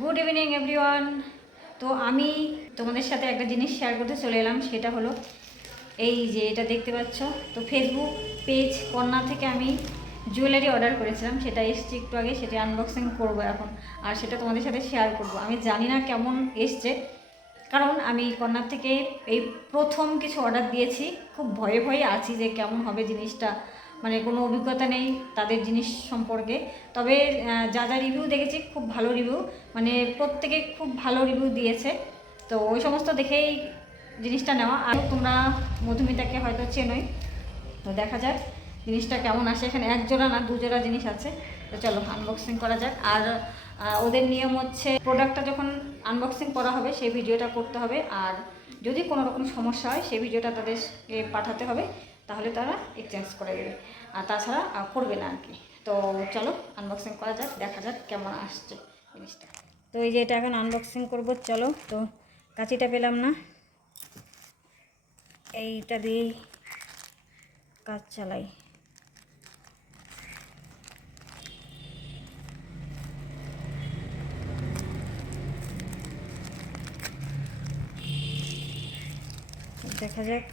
Good evening everyone তো আমি তোমাদের সাথে একটা জিনিস শেয়ার করতে চলে এলাম, সেটা হলো এই যে এটা দেখতে পাচ্ছ। তো ফেসবুক পেজ কন্যা থেকে আমি জুয়েলারি অর্ডার করেছিলাম, সেটা এসছে একটু আগে, সেটা আনবক্সিং করব এখন। আর সেটা তোমাদের সাথে শেয়ার করব। আমি জানি না কেমন এসছে, কারণ আমি কন্যার থেকে এই প্রথম কিছু অর্ডার দিয়েছি। খুব ভয়ে ভয়ে আছি যে কেমন হবে জিনিসটা। মানে কোনো অভিজ্ঞতা নেই তাদের জিনিস সম্পর্কে। তবে যা যা রিভিউ দেখেছি, খুব ভালো রিভিউ মানে প্রত্যেকে খুব ভালো রিভিউ দিয়েছে। তো ওই সমস্ত দেখেই জিনিসটা নেওয়া। আর তোমরা মধুমিতাকে হয়তো চেনোই। তো দেখা যাক জিনিসটা কেমন আসে। এখানে এক জোড়া না দু জোড়া জিনিস আছে। তো চলো আনবক্সিং করা যাক। আর ওদের নিয়ম হচ্ছে প্রোডাক্টটা যখন আনবক্সিং করা হবে, সেই ভিডিওটা করতে হবে। আর যদি কোনো রকম সমস্যা হয়, সেই ভিডিওটা তাদেরকে পাঠাতে হবে। তাহলে তারা এক্সচেঞ্জ করে দেবে। আর তাছাড়া করবে না আর কি। তো চলো আনবক্সিং করা যাক, দেখা যাক কেমন আসছে জিনিসটা। তো এই যে এটা এখন আনবক্সিং করব, চলো। তো কাঁচিটা পেলাম না। এইটা দিয়েই কাজ চালাই। দেখা যাক।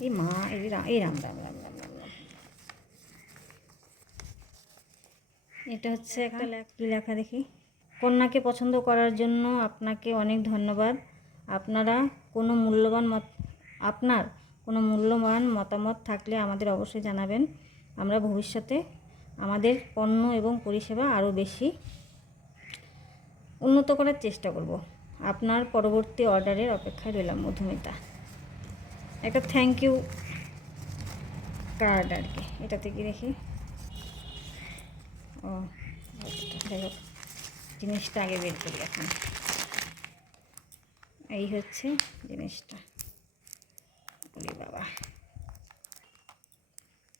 এই মা এই এই রাম রাম রাম রাম রাম রাম এটা হচ্ছে একটা লেখ- কি লেখা দেখি। কন্যাকে পছন্দ করার জন্য আপনাকে অনেক ধন্যবাদ। আপনারা কোনো মূল্যবান মত আপনার কোনো মূল্যবান মতামত থাকলে আমাদের অবশ্যই জানাবেন। আমরা ভবিষ্যতে আমাদের পণ্য এবং পরিষেবা আরও বেশি উন্নত করার চেষ্টা করব। আপনার পরবর্তী অর্ডারের অপেক্ষায় রইলাম মধুমিতা। একটা থ্যাংক ইউ কার্ড আর কি, এটাতে কি দেখি। ও, যাই জিনিসটা আগে বের করি এখন। এই হচ্ছে জিনিসটা। ওরে বাবা।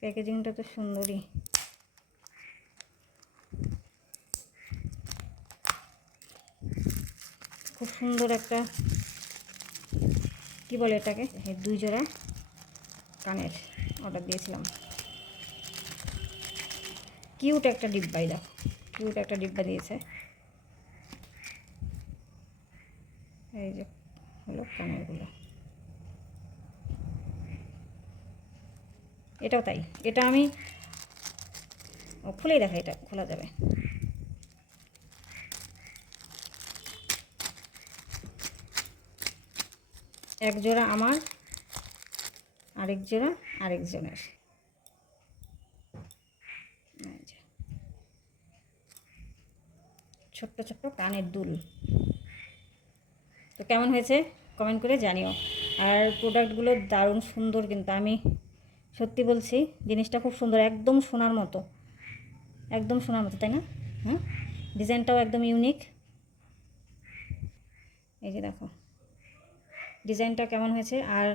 প্যাকেজিংটা তো সুন্দরই। খুব সুন্দর একটা কি বলে এটাকে? দুই জোড়া কানের অর্ডার দিয়েছিলাম। কিউট একটা ডিব্বাই দেখো কিউট একটা ডিব্বা দিয়েছে। এই যে, হলো কানেরগুলো। এটাও তাই। এটা আমি খুলেই দেখা, এটা খোলা যাবে। এক জোড়া আমার, আরেক জোড়া আরেকজনের। ছোট্ট ছোট্ট কানের দুল। তো কেমন হয়েছে? কমেন্ট করে জানিও। আর প্রোডাক্টগুলো দারুণ সুন্দর কিন্তু আমি সত্যি বলছি, জিনিসটা খুব সুন্দর, একদম সোনার মতো। একদম সোনার মতো, তাই না? হ্যাঁ ডিজাইনটাও একদম ইউনিক এই যে দেখো। ডিজাইনটা কেমন হয়েছে আর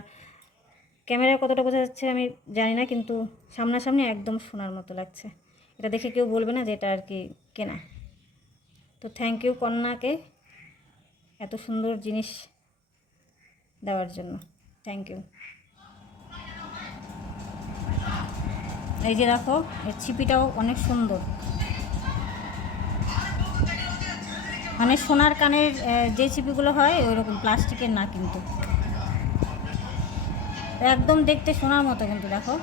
ক্যামেরায় কতটা বোঝা যাচ্ছে আমি জানি না, কিন্তু সামনাসামনি একদম সোনার মতো লাগছে। এটা দেখে কেউ বলবে না যে এটা আর কি কেনা। তো থ্যাংক ইউ কন্যাকে এত সুন্দর জিনিস দেওয়ার জন্য। থ্যাংক ইউ এই যে দেখো, এর ছিপিটাও অনেক সুন্দর। মানে সোনার কানের যে ছিপিগুলো হয় ওই রকম প্লাস্টিকের না কিন্তু। একদম দেখতে সোনার মতো কিন্তু, দেখো।